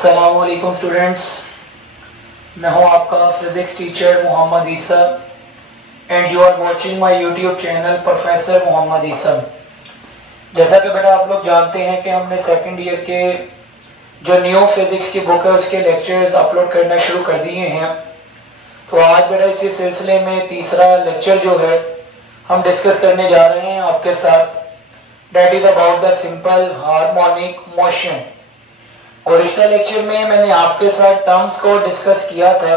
अस्सलामुअलैकुम स्टूडेंट्स, मैं हूं आपका physics teacher Mohammad Isa and you are watching my YouTube channel professor Mohammad Isa. जैसा कि बेटा आप लोग जानते हैं कि हमने सेकंड ईयर के जो न्यू फिज़िक्स की बुक है उसके लेक्चर्स अपलोड करना शुरू कर दिए हैं। तो आज बेटा इसी सिलसिले में तीसरा लेक्चर जो है हम डिस्कस करने जा रहे हैं आपके साथ, that is about the simple harmonic motion. Original lecture में मैंने आपके साथ टर्म्स को डिस्कस किया था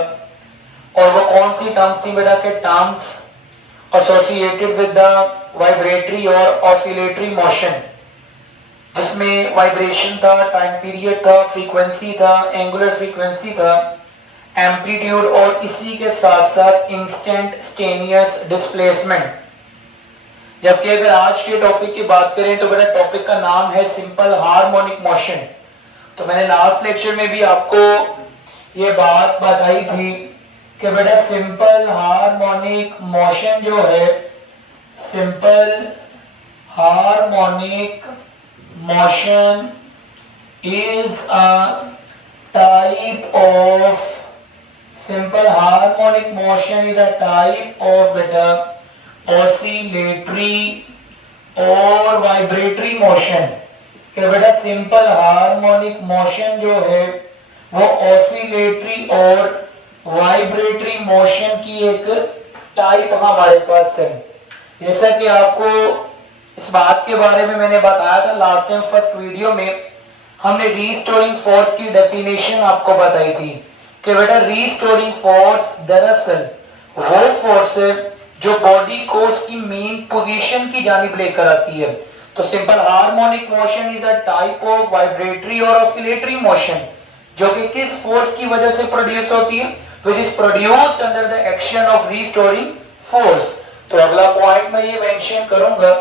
और वो कौन सी टर्म्स थी बेटा के terms associated with the vibratory और ऑसिलेटरी मोशन, जिसमें वाइब्रेशन था, टाइम पीरियड था, फ्रीक्वेंसी था, एंगुलर फ्रीक्वेंसी था, एम्पलीट्यूड और इसी के साथ साथ इंस्टेंटेनियस डिस्प्लेसमेंट। जबकि अगर आज के टॉपिक की बात करें तो बेटा टॉपिक का नाम है सिंपल हार्मोनिक मोशन। तो मैंने लास्ट लेक्चर में भी आपको ये बात बताई थी कि बेटा सिंपल हार्मोनिक मोशन जो है, simple harmonic motion is a type of simple harmonic motion is a type of बेटा ऑसिलेटरी और वाइब्रेटरी मोशन। कि बेटा सिंपल हार्मोनिक मोशन जो है वो ऑसिलेटरी और वाइब्रेटरी मोशन की एक टाइप हमारे पास है। जैसा कि आपको इस बात के बारे में मैंने बताया था लास्ट टाइम फर्स्ट वीडियो में, हमने रीस्टोरिंग फोर्स की डेफिनेशन आपको बताई थी कि बेटा रीस्टोरिंग फोर्स दरअसल वो फोर्स है जो बॉडी को उसकी मेन पोजीशन की जानिब लेकर आती है। तो simple harmonic motion is a type of vibratory और ऑसिलेटरी मोशन जो कि किस फोर्स की वजह से प्रोड्यूस होती है, which is produced under the action of restoring force. तो अगला पॉइंट मैं ये मेंशन करूंगा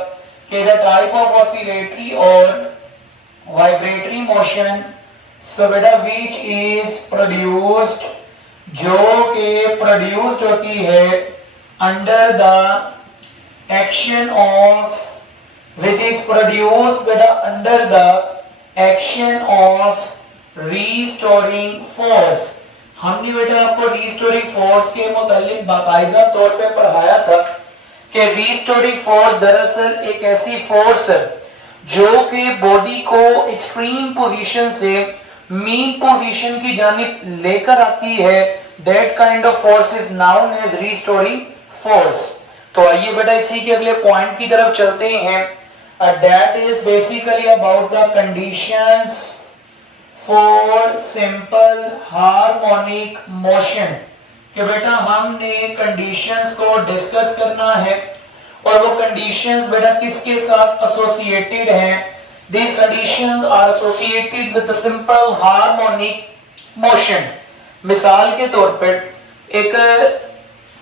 कि द टाइप ऑफ ऑसिलेटरी और वाइब्रेटरी मोशन सो बेटा व्हिच इज प्रोड्यूस्ड, जो कि प्रोड्यूस्ड होती है under the action of, which is produced under the action of restoring force। हमने बेटा आपको restoring force के मुतालिक बाकायदा तौर पे पढ़ाया था कि restoring force दरअसल एक ऐसी फोर्स है जो कि बॉडी को एक्सट्रीम पोजीशन से मीन पोजीशन की जानिब लेकर आती है। that kind of force is known as restoring force। तो आइए बेटा इसी के अगले पॉइंट की तरफ चलते हैं। That is basically about the conditions for simple harmonic motion। कि बेटा हमने कंडीशंस को डिस्कस करना है और वो कंडीशंस बेटा किसके साथ एसोसिएटेड हैं। These conditions are associated with the simple harmonic motion। मिसाल के तौर पर एक,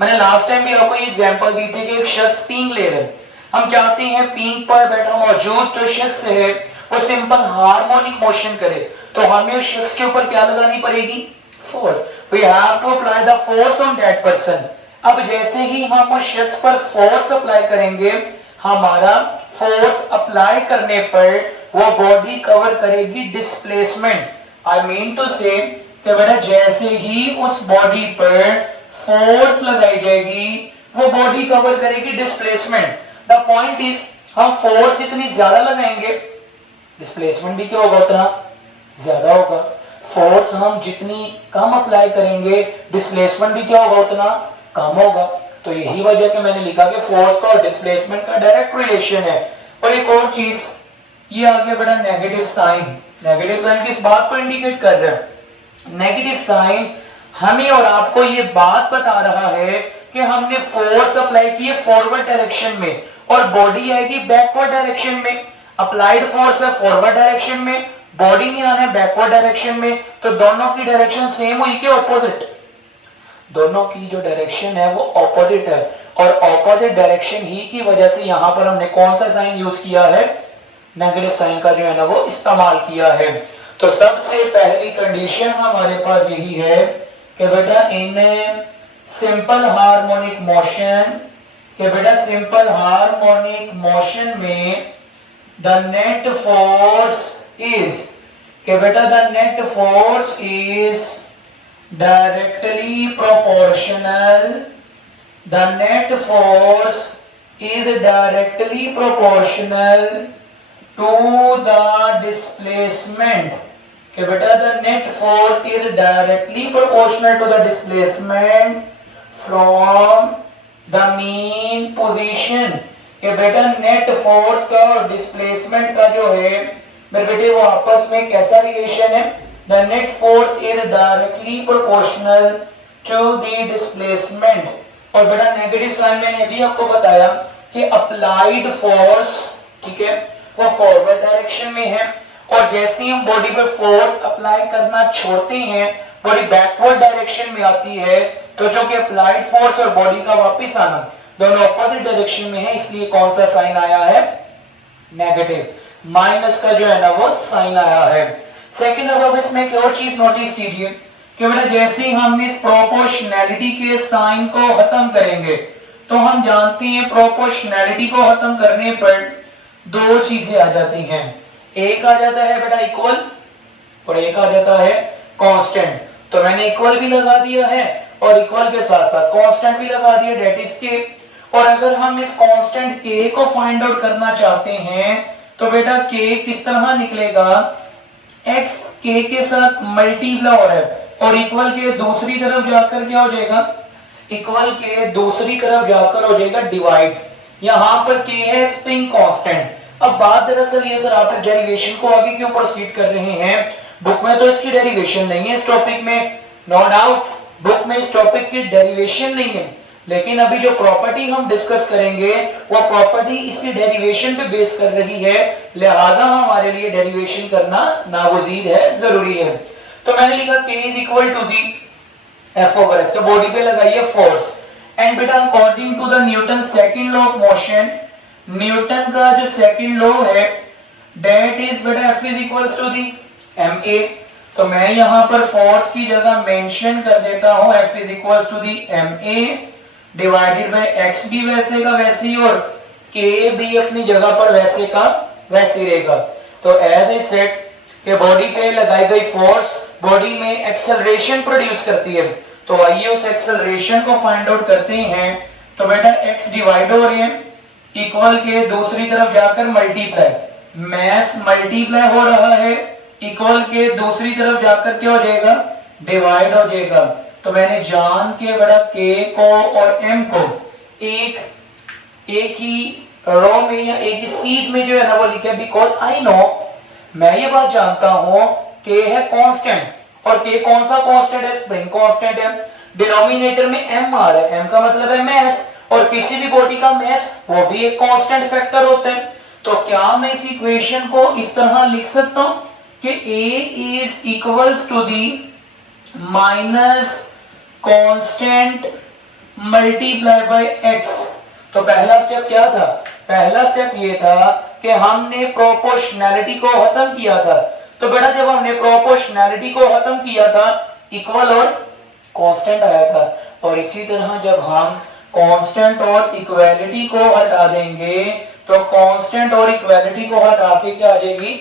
मैंने लास्ट टाइम भी आपको ये एग्जांपल दी थी कि एक शख्स पींग ले रहा है। हम चाहते हैं पींग पर बैठा मौजूद जो शख्स है वो सिंपल हार्मोनिक मोशन करे, तो हमें उस शख्स के ऊपर क्या लगानी पड़ेगी, force. We have to apply the force on that person. अब जैसे ही हम उस शख्स पर फोर्स अप्लाई करेंगे, हमारा फोर्स अप्लाई करने पर वो बॉडी कवर करेगी डिस्प्लेसमेंट। आई मीन टू से कि बेटा जैसे ही उस बॉडी पर फोर्स लगाई जाएगी वो बॉडी कवर करेगी डिस्प्लेसमेंट। द पॉइंट इज हम फोर्स जितनी ज्यादा लगाएंगे डिस्प्लेसमेंट भी क्या होगा, उतना ज्यादा होगा। फोर्स हम जितनी कम अप्लाई करेंगे डिस्प्लेसमेंट भी क्या होगा, उतना कम होगा। तो यही वजह कि मैंने लिखा कि फोर्स का और डिस्प्लेसमेंट का डायरेक्ट रिलेशन है। और एक और चीज, ये आ गया बेटा नेगेटिव साइन। नेगेटिव साइन किस बात को इंडिकेट कर रहा है, नेगेटिव साइन हमें और आपको ये बात बता रहा है कि हमने फोर्स अप्लाई की है फॉरवर्ड डायरेक्शन में और बॉडी आएगी बैकवर्ड डायरेक्शन में। अप्लाइड फोर्स है फॉरवर्ड डायरेक्शन में, बॉडी ने आना है बैकवर्ड डायरेक्शन में। तो दोनों की डायरेक्शन सेम हुई कि ऑपोजिट, दोनों की जो डायरेक्शन है वो ऑपोजिट है। और ऑपोजिट डायरेक्शन ही की वजह से यहां पर हमने कौन सा साइन यूज किया है, नेगेटिव साइन का जो है ना वो इस्तेमाल किया है। तो सबसे पहली कंडीशन हमारे पास यही है कि बेटा इन सिंपल हार्मोनिक मोशन, कि बेटा सिंपल हार्मोनिक मोशन में द नेट फोर्स इज, कि बेटा the net force is directly proportional, the net force is directly proportional to the displacement, कि बेटा the net force is directly proportional to the displacement from the mean position, कि बेटा net force का और displacement का जो है मेरे बेटे वो आपस में कैसा रिलेशन है, the net force is directly proportional to the displacement। और बेटा नेगेटिव साइन मैंने भी आपको बताया कि अप्लाइड फोर्स, ठीक है, वो फॉरवर्ड डायरेक्शन में है, और जैसे ही हम बॉडी पर फोर्स अप्लाई करना छोड़ते हैं बॉडी बैकवर्ड डायरेक्शन में आती है, तो जो कि अप्लाइड फोर्स और बॉडी का वापस आना दोनों अपोजिट डायरेक्शन में है, इसलिए कौन सा साइन आया है, नेगेटिव, माइनस का जो है ना वो साइन आया है। सेकंड, अब इसमें एक और चीज नोटिस कीजिए कि बेटा जैसे ही हम इस प्रोपोर्शनैलिटी के साइन को खत्म करेंगे तो हम जानते हैं प्रोपोर्शनैलिटी को खत्म करने पर दो चीजें आ जाती हैं, एक आ जाता है बेटा इक्वल और एक आ जाता है कांस्टेंट। तो मैंने इक्वल भी लगा दिया है और इक्वल के साथ साथ कांस्टेंट भी लगा दिया, डेट इज के। और अगर हम इस कांस्टेंट के को फाइंड आउट करना चाहते हैं तो बेटा के किस तरह निकलेगा, x k के साथ मल्टीप्लाई हो रहा है और इक्वल के दूसरी तरफ जाकर क्या हो जाएगा, इक्वल के दूसरी तरफ जाकर हो जाएगा डिवाइड। यहां पर k है स्प्रिंग कांस्टेंट। अब बात दरअसल ये सर आप इस डेरिवेशन को आगे क्यों प्रोसीड कर रहे हैं, बुक में तो इसकी डेरिवेशन नहीं है इस टॉपिक में, नो डाउट बुक में इस टॉपिक की डेरिवेशन नहीं है, लेकिन अभी जो प्रॉपर्टी हम डिस्कस करेंगे वो प्रॉपर्टी इसकी डेरिवेशन पे बेस कर रही है, लिहाजा हमारे लिए डेरिवेशन करना नागुज़ीर है, जरूरी है। तो मैंने लिखा k is equal to the f over x, तो बॉडी पे लगाइए फोर्स, एंड बेटा according to the Newton second law of motion, Newton का जो सेकंड लॉ है दैट इज बेटा f is equals to the ma। तो मैं यहां पर फोर्स की जगह मेंशन कर देता हूं f is equals to the ma divided by x भी वैसे का वैसे ही और k भी अपनी जगह पर वैसे का वैसे रहेगा। तो एज ए सेट के बॉडी पे लगाई गई फोर्स बॉडी में एक्सेलरेशन प्रोड्यूस करती है, तो आइए उस एक्सेलरेशन को फाइंड आउट करते हैं। तो बेटा x डिवाइड हो रही है इक्वल के दूसरी तरफ जाकर मल्टीप्लाई, मास मल्टीप्लाई हो रहा है इक्वल के दूसरी तरफ जाकर क्या हो जाएगा, डिवाइड हो जाएगा। तो मैंने जान के बड़ा k को और m को एक ही रो में या एक ही सीट में जो है ना वो लिखा, बिकॉज आई नो, मैं ये बात जानता हूं k है कांस्टेंट और k कौन सा कांस्टेंट है, स्प्रिंग कांस्टेंट है, डिनोमिनेटर में m आ रहा है, m का मतलब है मास, और किसी भी बॉडी का मास वो भी एक कांस्टेंट फैक्टर होता है। तो क्या मैं इस इक्वेशन को इस तरह लिख सकता हूं कि a is equals to the minus constant multiply by x। तो पहला स्टेप क्या था, पहला स्टेप ये था कि हमने प्रोपोर्शनैलिटी को खत्म किया था। तो बेटा जब हमने प्रोपोर्शनैलिटी को खत्म किया था इक्वल और कांस्टेंट आया था, और इसी तरह जब हम कांस्टेंट और इक्वालिटी को हटा देंगे तो कांस्टेंट और इक्वालिटी को हटा के क्या आ जाएगी,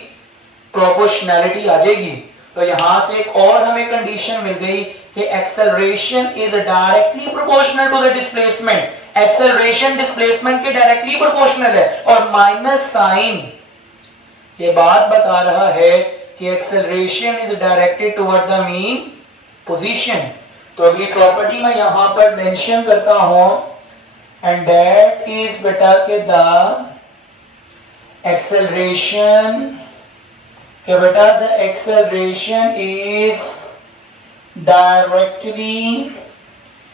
प्रोपोर्शनैलिटी आ जाएगी। तो यहां से एक और हमें कंडीशन मिल गई कि acceleration is directly proportional to the displacement, acceleration displacement के डायरेक्टली प्रोपोर्शनल है, और माइनस साइन ये बात बता रहा है कि acceleration is directed toward the mean position. तो अगली प्रॉपर्टी मैं यहां पर मेंशन करता हूं, एंड दैट इज बेटा के द एक्सेलरेशन, कि बेटा द एक्सेलरेशन इज डायरेक्टली,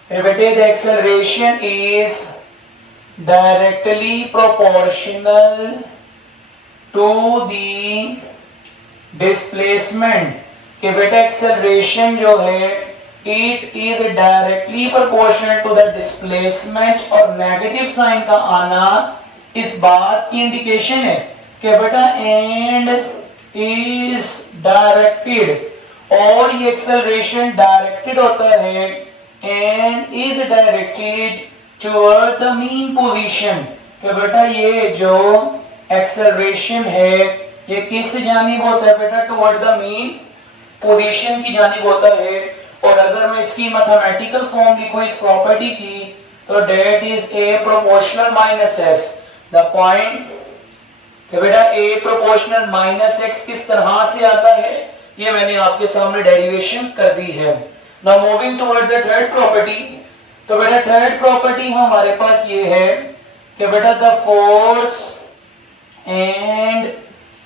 बेटे the acceleration is directly proportional to the displacement, कि बेटा एक्सेलरेशन जो है it is directly proportional to the displacement, और नेगेटिव साइन का आना इस बात की इंडिकेशन है कि बेटा एंड इज डायरेक्टेड, और ये एक्सेलरेशन डायरेक्टेड होता है and is directed toward the mean position, कि बेटा ये जो एक्सेलरेशन है ये किस जानिब होता है बेटा? टुवर्ड द मीन पोजीशन की जानिब होता है। और अगर मैं इसकी मैथमेटिकल फॉर्म लिखूं इस प्रॉपर्टी की, तो that is a proportional minus x. The point कि बेटा a प्रोपोर्शनल माइनस एक्स किस तरह से आता है, ये मैंने आपके सामने डेरिवेशन कर दी है। Now moving toward the third property. तो बेटा थर्ड प्रॉपर्टी हमारे पास ये है कि बेटा द फोर्स एंड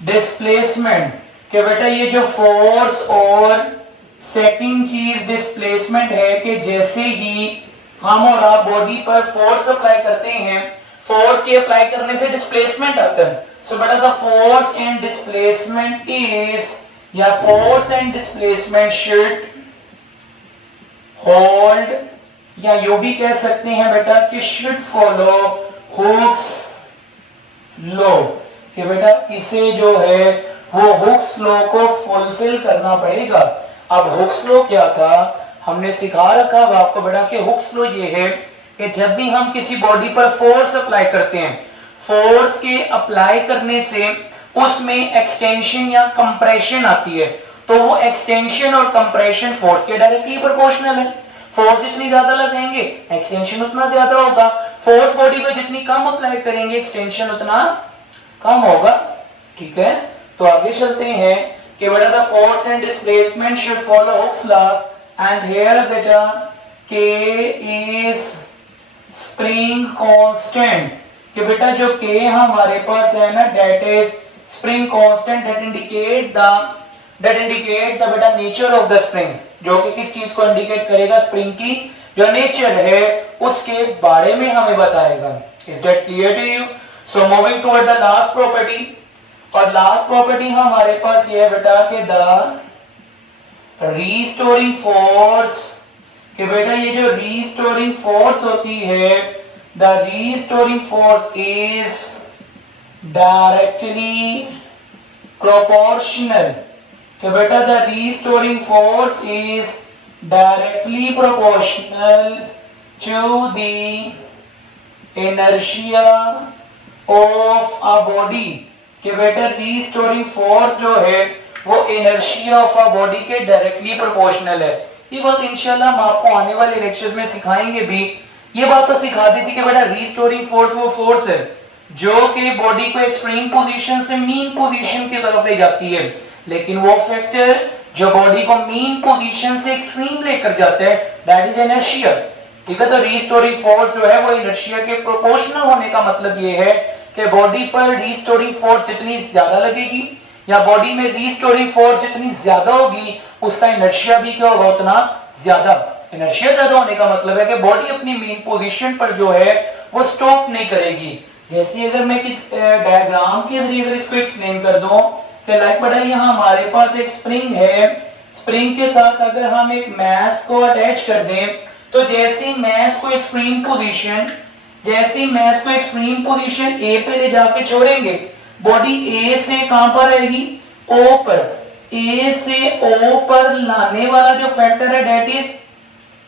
डिस्प्लेसमेंट, कि बेटा ये जो फोर्स और सेकंड चीज डिस्प्लेसमेंट है, कि जैसे ही हम और आप बॉडी पर फोर्स अप्लाई करते हैं, फोर्स के अप्लाई करने से डिस्प्लेसमेंट आता है। सो बेटा the force and displacement is, या force and displacement should hold, या यू भी कह सकते हैं बेटा कि शुड फॉलो हुक्स लॉ, कि बेटा इसे जो है वो हुक्स लॉ को फुलफिल करना पड़ेगा। अब हुक्स लॉ क्या था, हमने सिखा रखा है आपको बेटा कि हुक्स लॉ ये है कि जब भी हम किसी बॉडी पर फोर्स अप्लाई करते हैं, फोर्स के अप्लाई करने से उसमें एक्सटेंशन या कंप्रेशन आती है, तो वो एक्सटेंशन और कंप्रेशन फोर्स के डायरेक्टली प्रोपोर्शनल है। फोर्स जितनी ज्यादा लगाएंगे एक्सटेंशन उतना ज्यादा होगा, फोर्स बॉडी पे जितनी कम अप्लाई करेंगे एक्सटेंशन उतना कम होगा। ठीक है, तो आगे चलते हैं कि बेटा the force and displacement should follow Hooke's law and here बेटा K इज स्प्रिंग कांस्टेंट, कि बेटा जो K हमारे पास है ना, that is spring constant, that indicate the बेटा नेचर ऑफ द स्प्रिंग, जो कि किस चीज को इंडिकेट करेगा? स्प्रिंग की जो नेचर है उसके बारे में हमें बताएगा। Is that clear to you? So moving toward the last property, और लास्ट प्रॉपर्टी हमारे पास ये है बेटा कि द रीस्टोरिंग फोर्स, कि बेटा ये जो रीस्टोरिंग फोर्स होती है, the restoring force is directly proportional, कि बेटा the restoring force is directly proportional to the inertia of a body, कि बेटा रीस्टोरिंग फोर्स जो है वो इनर्शिया ऑफ अ बॉडी के डायरेक्टली प्रोपोर्शनल है। ये बात इंशाल्लाह हम आपको आने वाले लेक्चर्स में सिखाएंगे भी। ये बात तो सिखा दी थी कि बेटा रीस्टोरिंग फोर्स वो फोर्स है जो कि बॉडी को एक्सट्रीम पोजीशन से मीन पोजीशन की तरफ ले जाती है, लेकिन वो फैक्टर जो बॉडी को मीन पोजीशन से एक्सट्रीम लेकर जाता है, दैट इज इनर्शिया। ठीक है, तो रीस्टोरिंग फोर्स जो है वो इनर्शिया के प्रोपोर्शनल होने का मतलब ये है कि बॉडी पर रीस्टोरिंग फोर्स जितनी ज्यादा लगेगी या बॉडी में रीस्टोरिंग फोर्स जितनी ज्यादा होगी, उसका इनर्शिया भी क्या होगा? उतना ज्यादा। इनर्शिया ज्यादा होने का मतलब है कि बॉडी अपनी मेन पोजीशन पर जो है वो स्टॉप नहीं करेगी। जैसे अगर मैं डायग्राम के जरिए अगर इसको एक्सप्लेन कर दूं कि लाइक बेटा यहाँ हमारे पास एक स्प्रिंग है, स्प्रिंग के साथ अगर हम एक मास को अटैच कर दें, तो जैसे मास को एक्सट्रीम पोजीशन ए पे ले जाके छोड़ेंगे, बॉडी ए से कहां पर आएगी? ओ पर। ए से ओ पर लाने वाला जो फैक्टर है दैट इज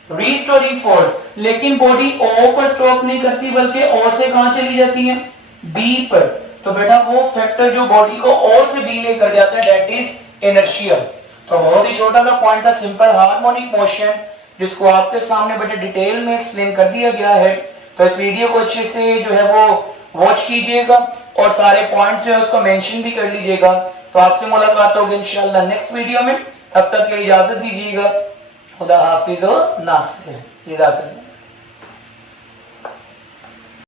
रीस्टोरिंग फोर्स, लेकिन बॉडी ओ पर स्टॉप नहीं करती बल्कि ओ से कहां चली जाती है? बी पर। तो बेटा वो फैक्टर जो बॉडी को ओ से बी लेकर जाता है दैट इज इनर्शिया। तो बहुत ही छोटा सा पॉइंट था, सिंपल हार्मोनिक मोशन, जिसको आपके सामने बेटा डिटेल में एक्सप्लेन कर दिया गया है। तो इस वीडियो को अच्छे से जो है वो वॉच कीजिएगा और सारे पॉइंट्स जो है उसको मेंशन भी कर लीजिएगा। तो आपसे मुलाकात होगी इंशाल्लाह नेक्स्ट वीडियो में, तब तक के लिए इजाजत दीजिएगा। खुदा हाफिज और नासिर।